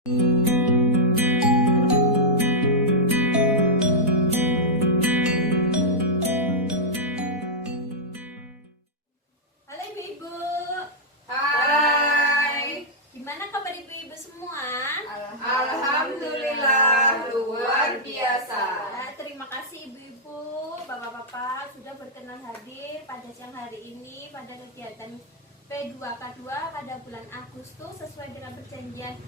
Halo ibu-ibu. Hai. Gimana kabar ibu-ibu semua? Alhamdulillah luar biasa. Terima kasih ibu-ibu, bapak-bapak sudah berkenan hadir pada siang hari ini pada kegiatan P2K2 pada bulan Agustus sesuai dengan perjanjian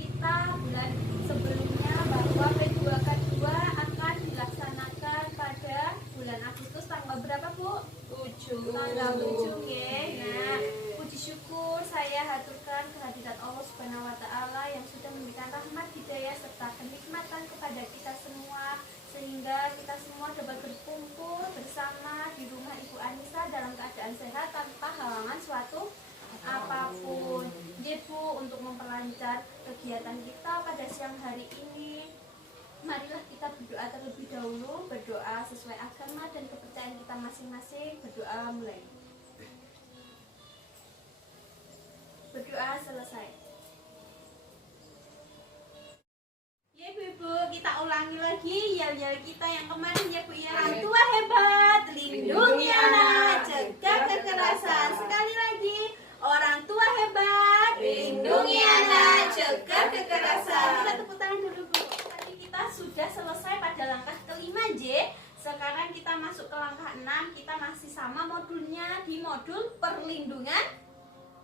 kita bulan sebelumnya bahwa P2K2 akan dilaksanakan pada bulan Agustus tanggal berapa Bu? 7. Tanggal 7 ya. Nah, puji syukur saya haturkan kehadiran Allah Subhanahu wa taala yang sudah memberikan rahmat hidayah serta kenikmatan kepada kita semua sehingga kita semua dapat berkumpul bersama di rumah Ibu Anissa dalam keadaan sehat tanpa halangan suatu apapun. Jadi Bu, untuk memperlancar kegiatan kita pada siang hari ini, marilah kita berdoa terlebih dahulu, berdoa sesuai agama dan kepercayaan kita masing-masing. Berdoa mulai. Berdoa selesai. Ya ibu-ibu, kita ulangi lagi yel-yel kita yang kemarin ya Bu ya. Orang tua hebat, lindungi anak, cegah kekerasan. Sekali lagi, orang tua hebat, lindungi anak, cegah kekerasan. Kita tepuk tangan dulu Bu. Tadi kita sudah selesai pada langkah kelima J. Sekarang kita masuk ke langkah 6. Kita masih sama modulnya di modul perlindungan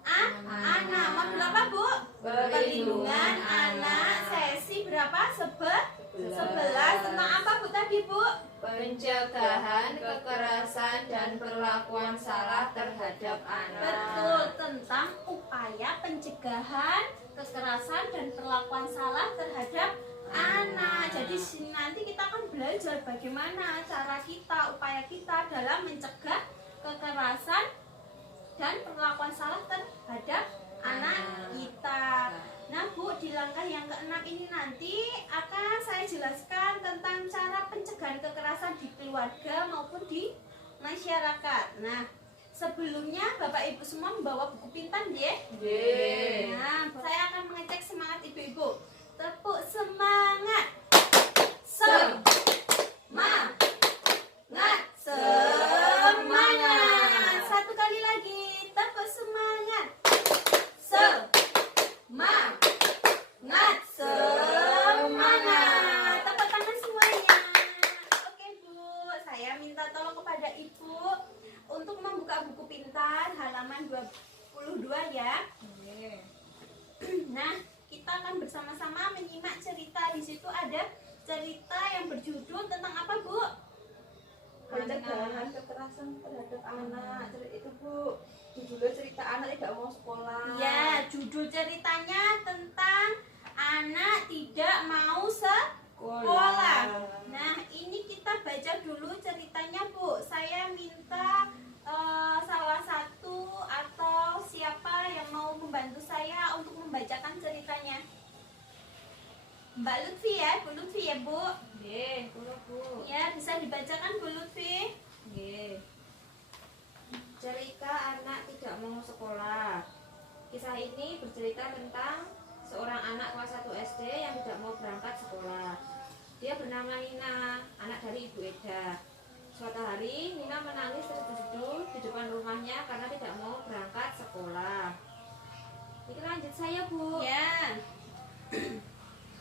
anak. Modul apa Bu? Perlindungan anak. Sesi berapa? 11. Tentang apa Bu tadi Bu? Pencegahan kekerasan dan perlakuan salah terhadap anak. Betul, tentang upaya pencegahan kekerasan dan perlakuan salah terhadap anak. Jadi nanti kita akan belajar bagaimana cara kita, upaya kita dalam mencegah kekerasan dan perlakuan salah terhadap anak kita. Nah Bu, di langkah yang ke-6 ini nanti akan saya jelaskan tentang cara pencegahan kekerasan di keluarga maupun di masyarakat. Nah, sebelumnya Bapak Ibu semua membawa buku pintar ya? Nah, saya akan mengecek semangat ibu-ibu. Tepuk semangat. Semangat. Semangat. Satu kali lagi. Tepuk semangat. Semangat. Semangat. Tepuk tangan semuanya. Oke Bu, saya minta tolong kepada Ibu untuk membuka buku pintar halaman 22 ya. Nah, kita akan bersama-sama menyimak cerita. Di situ ada cerita yang berjudul tentang apa Bu? Pencegahan kekerasan terhadap anak. Itu Bu, judulnya cerita anak tidak mau sekolah. Ya, judul ceritanya tentang anak tidak mau sekolah. Nah, ini kita baca dulu ceritanya Bu. Saya minta salah satu atau siapa yang mau membantu saya untuk membacakan ceritanya. Mbak Lutfi ya, Bu Lutfi ya Bu. Bu. Ya, bisa dibacakan Bu Lutfi. Cerita anak tidak mau sekolah. Kisah ini bercerita tentang seorang anak kelas 1 SD yang tidak mau berangkat sekolah. Dia bernama Nina, anak dari Ibu Eda. Suatu hari Nina menangis terseduh di depan rumahnya karena tidak mau berangkat sekolah. Ini lanjut saya Bu. Ya.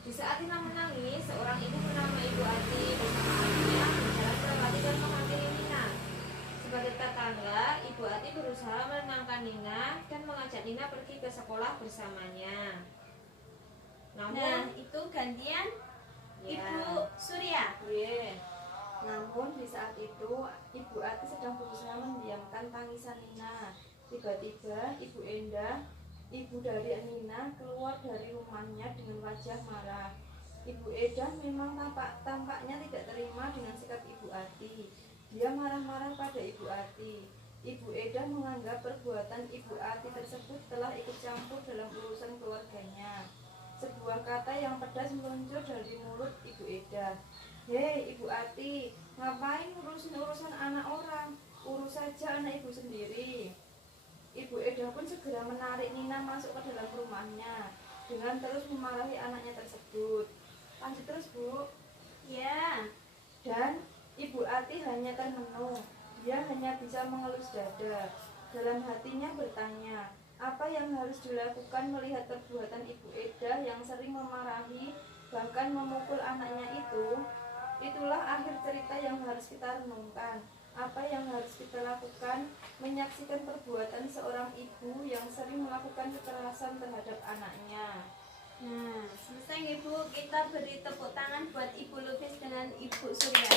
Di saat Nina menangis, seorang ibu bernama Ibu Ati bersama anaknya berjalan melewati dan menghampiri Nina. Sebagai tetangga, Ibu Ati berusaha menenangkan Nina dan mengajak Nina pergi ke sekolah bersamanya. Nah, Namun, itu gantian ya. Ibu Surya. Namun di saat itu Ibu Ati sedang berusaha mendiamkan tangisan Nina. Tiba-tiba Ibu Endah, ibu dari Nina, keluar dari rumahnya dengan wajah marah. Ibu Edah memang tampaknya tidak terima dengan sikap Ibu Ati. Dia marah-marah pada Ibu Ati. Ibu Edah menganggap perbuatan Ibu Ati tersebut telah ikut campur dalam urusan keluarganya. Sebuah kata yang pedas meluncur dari mulut Ibu Edah. Hei Ibu Ati, ngapain ngurusin urusan anak orang? Urus saja anak ibu sendiri. Ibu Eda pun segera menarik Nina masuk ke dalam rumahnya. dengan terus memarahi anaknya tersebut. Lanjut terus, Bu. Ya. Dan Ibu Ati hanya termenung. Dia hanya bisa mengelus dada. Dalam hatinya bertanya, apa yang harus dilakukan melihat perbuatan Ibu Eda yang sering memarahi, bahkan memukul anaknya itu? Itulah akhir cerita yang harus kita renungkan. Apa yang harus kita lakukan menyaksikan perbuatan seorang ibu yang sering melakukan kekerasan terhadap anaknya. Nah, selesai nih Bu, kita beri tepuk tangan buat Ibu Lutfi dengan Ibu Surya.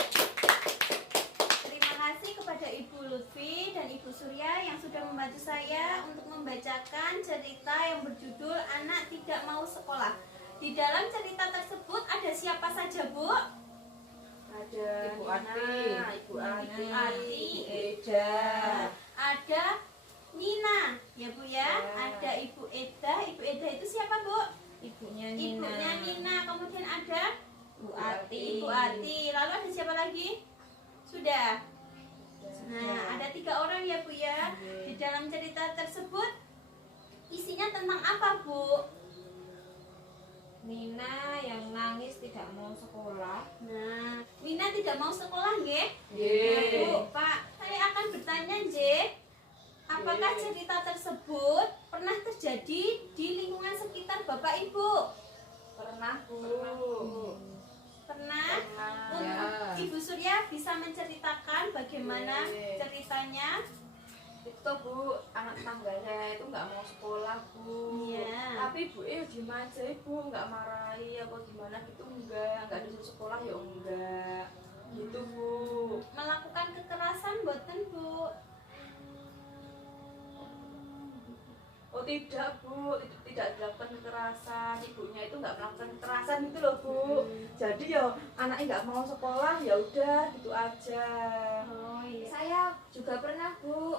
Terima kasih kepada Ibu Lutfi dan Ibu Surya yang sudah membantu saya untuk membacakan cerita yang berjudul Anak Tidak Mau Sekolah. Di dalam cerita tersebut ada siapa saja, Bu? Ada Ibu Nina, Ati, Ibu Ati, Ati, Eda, ada Nina, ya Bu ya. Ya. Ada Ibu Eda. Ibu Eda itu siapa, Bu? ibunya Nina, Ibunya Nina. Kemudian ada Bu Ati, Ibu Ati. Lalu ada siapa lagi? Sudah. Nah, ada 3 orang ya Bu ya. Di dalam cerita tersebut isinya tentang apa, Bu? Nina yang nangis tidak mau sekolah. Nah, Nina tidak mau sekolah, nggih? Nggih. Nah, Bu, Pak, saya akan bertanya, nggih. Apakah cerita tersebut pernah terjadi di lingkungan sekitar Bapak Ibu? Pernah, Bu. Pernah? Pernah. Untuk Ya. Ibu Surya bisa menceritakan bagaimana ceritanya? Itu, Bu, anak tangga saya itu nggak mau sekolah, Bu. Iya. Tapi Bu diem aja, Bu, nggak marahi apa gimana gitu, nggak disuruh sekolah ya enggak. Gitu, Bu. Melakukan kekerasan boten, Bu? Oh tidak, Bu, itu tidak dilakukan kekerasan. Ibunya itu nggak melakukan kekerasan gitu loh, Bu. Jadi ya anaknya nggak mau sekolah ya udah gitu aja. Oh iya. Saya juga pernah, Bu.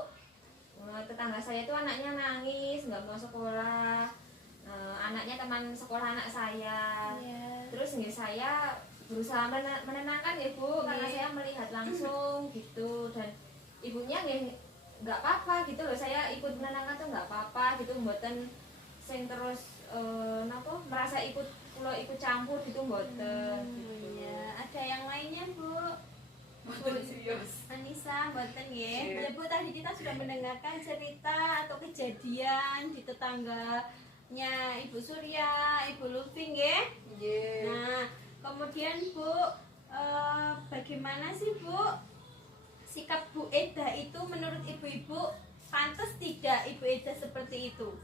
Tetangga saya itu anaknya nangis nggak mau sekolah. Anaknya teman sekolah anak saya. Iya. Terus nggih saya berusaha menenangkan ya, Bu, karena Iya. saya melihat langsung gitu, dan ibunya nggak apa-apa gitu loh. Saya ikut menenangkan tuh nggak apa-apa gitu, mboten sing terus napa merasa ikut campur gitu, mboten. Iya. Ada yang lainnya, Bu? Betul serius. Anissa, boten nggih. Iya. Ya Bu, tadi kita sudah mendengarkan cerita atau kejadian di tetangganya Ibu Surya, Ibu Lutfi nggih. Iya. Nah, kemudian Bu, bagaimana sih Bu sikap Bu Eda itu menurut ibu-ibu? Pantas tidak Ibu Eda seperti itu?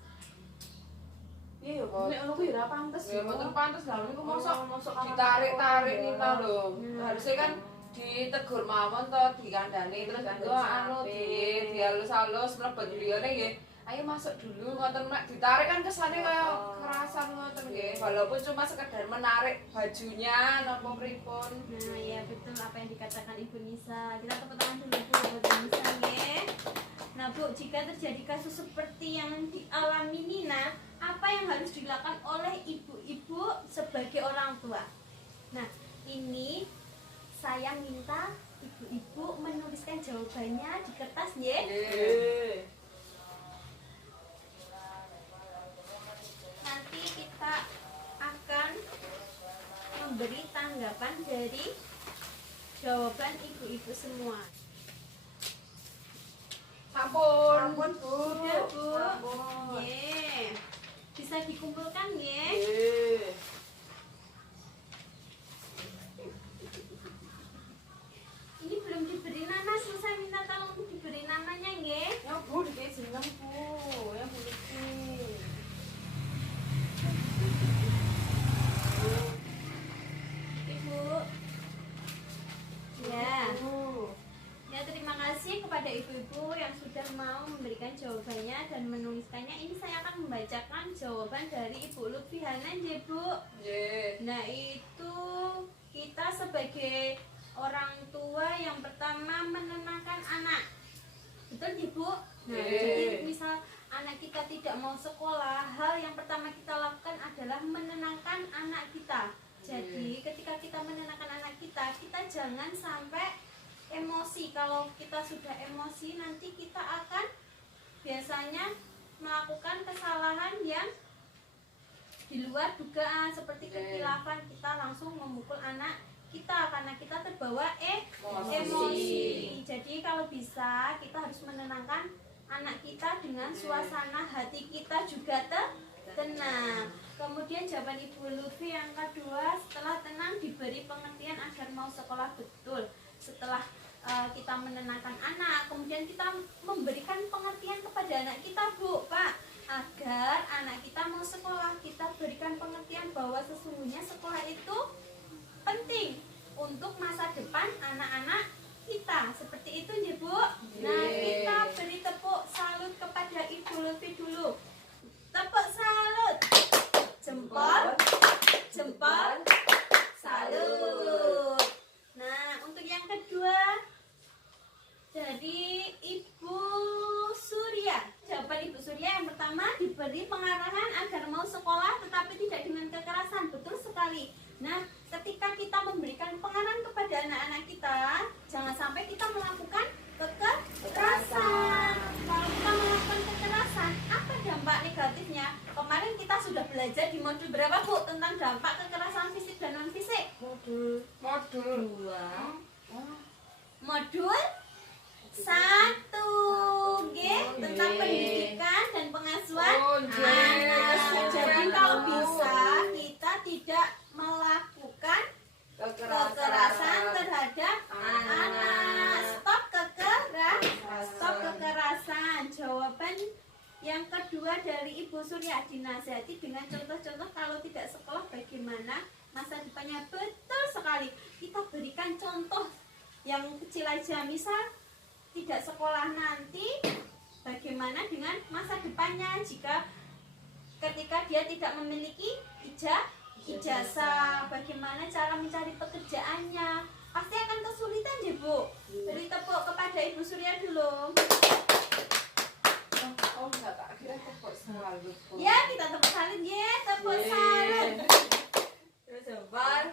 Iya, nek ngono kuwi ora pantes. Ya mboten pantes lah niku mosok mosok ditarik-tarik Nina lho. Harusnya kan ditegur mawon to, dikandani terus Dikandani engko anu sampe. dihalus-halus mlebet griyane nggih. Ayo masuk dulu ngoten nek ditarik kan kesane kaya kerasan ngoten nggih. Walaupun cuma sekedar menarik bajunya napa pripun. Nah, ya betul apa yang dikatakan Ibu Nisa. Kita tepuk tangan dulu Bu buat Ibu Nisa nggih. Nah, Bu, jika terjadi kasus seperti yang dialami Nina, apa yang harus dilakukan oleh ibu-ibu sebagai orang tua? Nah, ini saya minta ibu-ibu menuliskan jawabannya di kertas nggih. Nggih. Nanti kita akan memberi tanggapan dari jawaban ibu-ibu semua. Sampun. Ampun, Bu. Sudah, Bu. Ampun. Nggih. Bisa dikumpulkan nggih. Nggih. Ini belum diberi nama, saya minta tolong untuk diberi namanya nggih. Ya, Bu, dikasih jeneng, Bu. Ya, Bu Lutfi. Ibu. Ya. Bu. Ya, terima kasih kepada ibu-ibu yang sudah mau memberikan jawabannya dan menuliskannya. Ini saya akan membacakan jawaban dari Ibu Lutfi Hanan ya, Bu. Nggih. Nah, itu kita sebagai orang tua yang pertama menenangkan anak. Betul, Ibu? Nah, Iya. jadi misal anak kita tidak mau sekolah, hal yang pertama kita lakukan adalah menenangkan anak kita. Jadi, ketika kita menenangkan anak kita jangan sampai emosi. Kalau kita sudah emosi, nanti kita akan biasanya melakukan kesalahan yang di luar dugaan seperti kekhilafan kita langsung memukul anak kita karena kita terbawa emosi. Jadi kalau bisa kita harus menenangkan anak kita dengan suasana hati kita juga tenang. Kemudian jawaban Ibu Lutfi yang kedua, setelah tenang diberi pengertian agar mau sekolah betul. Setelah kita menenangkan anak, kemudian kita memberikan pengertian kepada anak kita, Bu, Pak, agar anak kita mau sekolah. Kita berikan pengertian bahwa sesungguhnya sekolah itu penting untuk masa depan anak-anak kita. Seperti itu ya, Bu. Nah, kita beri tepuk salut kepada Ibu Lutfi dulu. Tepuk salut. Jempol, jempol, salut. Nah, untuk yang kedua, jadi Ibu Surya. Jawaban Ibu Surya yang pertama, diberi pengarahan agar mau sekolah tetapi tidak dengan kekerasan. Betul sekali. Nah, ketika kita memberikan pengarahan kepada anak-anak kita, jangan sampai kita melakukan kekerasan. Kalau kita melakukan kekerasan, apa dampak negatifnya? Kemarin kita sudah belajar di modul berapa, Bu, tentang dampak kekerasan fisik dan non fisik? Modul 2. Modul 1 tentang pendidikan dan pengasuhan anak. Jadi kalau bisa kita tidak melakukan kekerasan terhadap anak. Stop kekerasan. Jawaban yang kedua dari Ibu Surya, dinasihati dengan contoh-contoh kalau tidak sekolah bagaimana masa depannya. Betul sekali. Kita berikan contoh yang kecil aja, misal tidak sekolah nanti bagaimana dengan masa depannya jika ketika dia tidak memiliki ijazah, bagaimana cara mencari pekerjaannya, pasti akan kesulitan ya, Bu. Beri tepuk kepada Ibu Surya dulu. Oh enggak, tak kira tepuk salut. Ya, kita tepuk salut ya, tepuk salut. Terus jempol,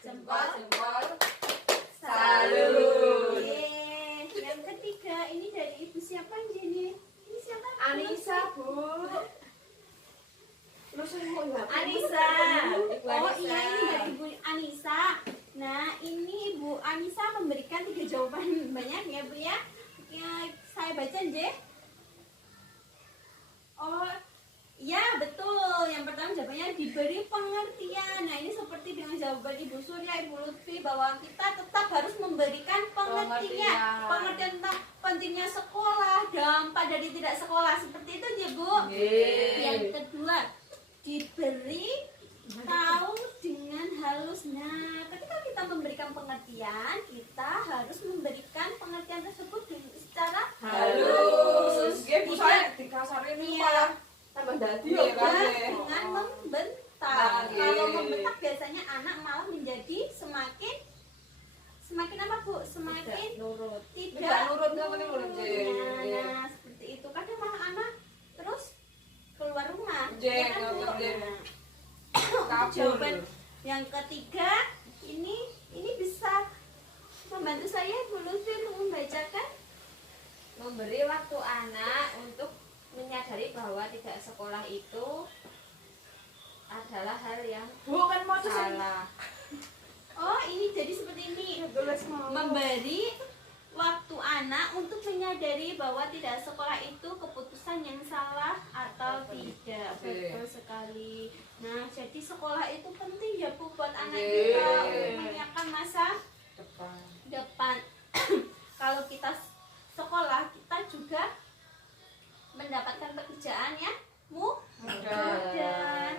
Jempol, Salut. Yang ketiga ini dari Ibu siapa ini? Ini siapa? Anissa, Bu. Lu sering mau nggak? Anissa. Ibu Oh Anissa. iya, ini dari Ibu Anissa. Nah, ini Ibu Anissa memberikan 3 jawaban banyak ya, Bu ya. Saya baca deh. Oh, ya betul. Yang pertama jawabannya diberi pengertian. Nah, ini seperti dengan jawaban Ibu Surya, Ibu Lutfi, bahwa kita tetap harus memberikan pengertian. Pengertian tentang pentingnya sekolah, dampak dari tidak sekolah. Seperti itu ya, Bu. Yang kedua, diberi tahu dengan halus. Nah, ketika kita memberikan pengertian, kita harus memberikan pengertian tersebut secara Halus. Nggih, Bu, saya dikasarin Iya. malah Tambah dadi Iya, ya, kan? Pak. dengan membentak. Nah, Kalau iya. membentak biasanya anak malah menjadi semakin apa, Bu? Semakin nurut. Tidak nurut, nggak penting nurut, Jeng. Nah, seperti itu. Kadang malah anak terus keluar rumah. Jeng, Ya kan, Bu? nggak penting. Nah, kabur. jawaban yang ketiga ini bisa membantu saya, Bu Lutfi, untuk membacakan. Memberi waktu anak untuk menyadari bahwa tidak sekolah itu adalah hal yang Bu, kan mau tuh salah. Oh, ini jadi seperti ini. tulis mau. Memberi waktu anak untuk menyadari bahwa tidak sekolah itu keputusan yang salah atau tidak. Betul sekali. Nah, jadi sekolah itu penting ya, Bu, buat anak kita untuk menyiapkan masa depan. Kalau kita sekolah, kita juga mendapatkan pekerjaan yang mudah.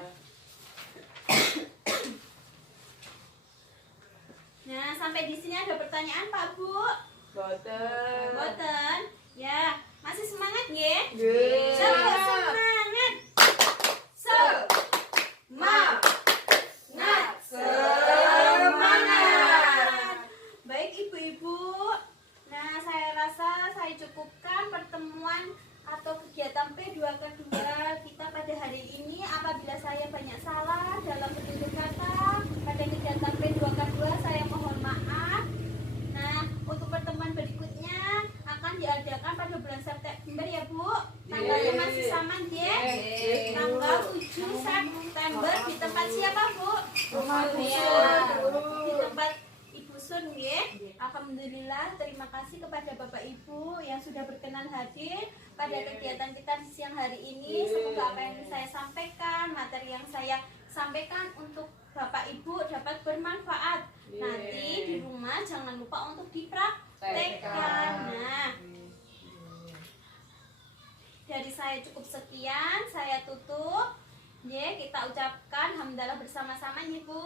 Nah, sampai di sini ada pertanyaan, Pak, Bu? Boten. Boten? Ya, masih semangat nggih? Nggih. Coba semangat. Semangat. Baik, Ibu-ibu. Nah, saya rasa saya cukupkan pertemuan atau kegiatan P2K2 kita pada hari ini. Apabila saya banyak salah dalam penutur kata pada kegiatan P2K2, saya mohon maaf. Nah, untuk pertemuan berikutnya akan diadakan pada bulan September ya, Bu. Tanggalnya masih sama, nggih? Iya. Di tempat Ibu Sun ya. Alhamdulillah, terima kasih kepada Bapak Ibu yang sudah berkenan hadir pada kegiatan kita di siang hari ini. Semoga apa yang saya sampaikan, materi yang saya sampaikan untuk Bapak Ibu dapat bermanfaat. Nanti di rumah jangan lupa untuk dipraktekkan. Nah, dari saya cukup sekian, saya tutup. Ya, kita ucapkan hamdalah bersama-sama nih Bu.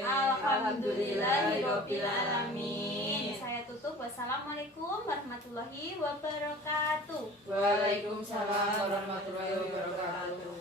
Alhamdulillahirabbil alamin. Saya tutup. Wassalamualaikum warahmatullahi wabarakatuh. Waalaikumsalam warahmatullahi wabarakatuh.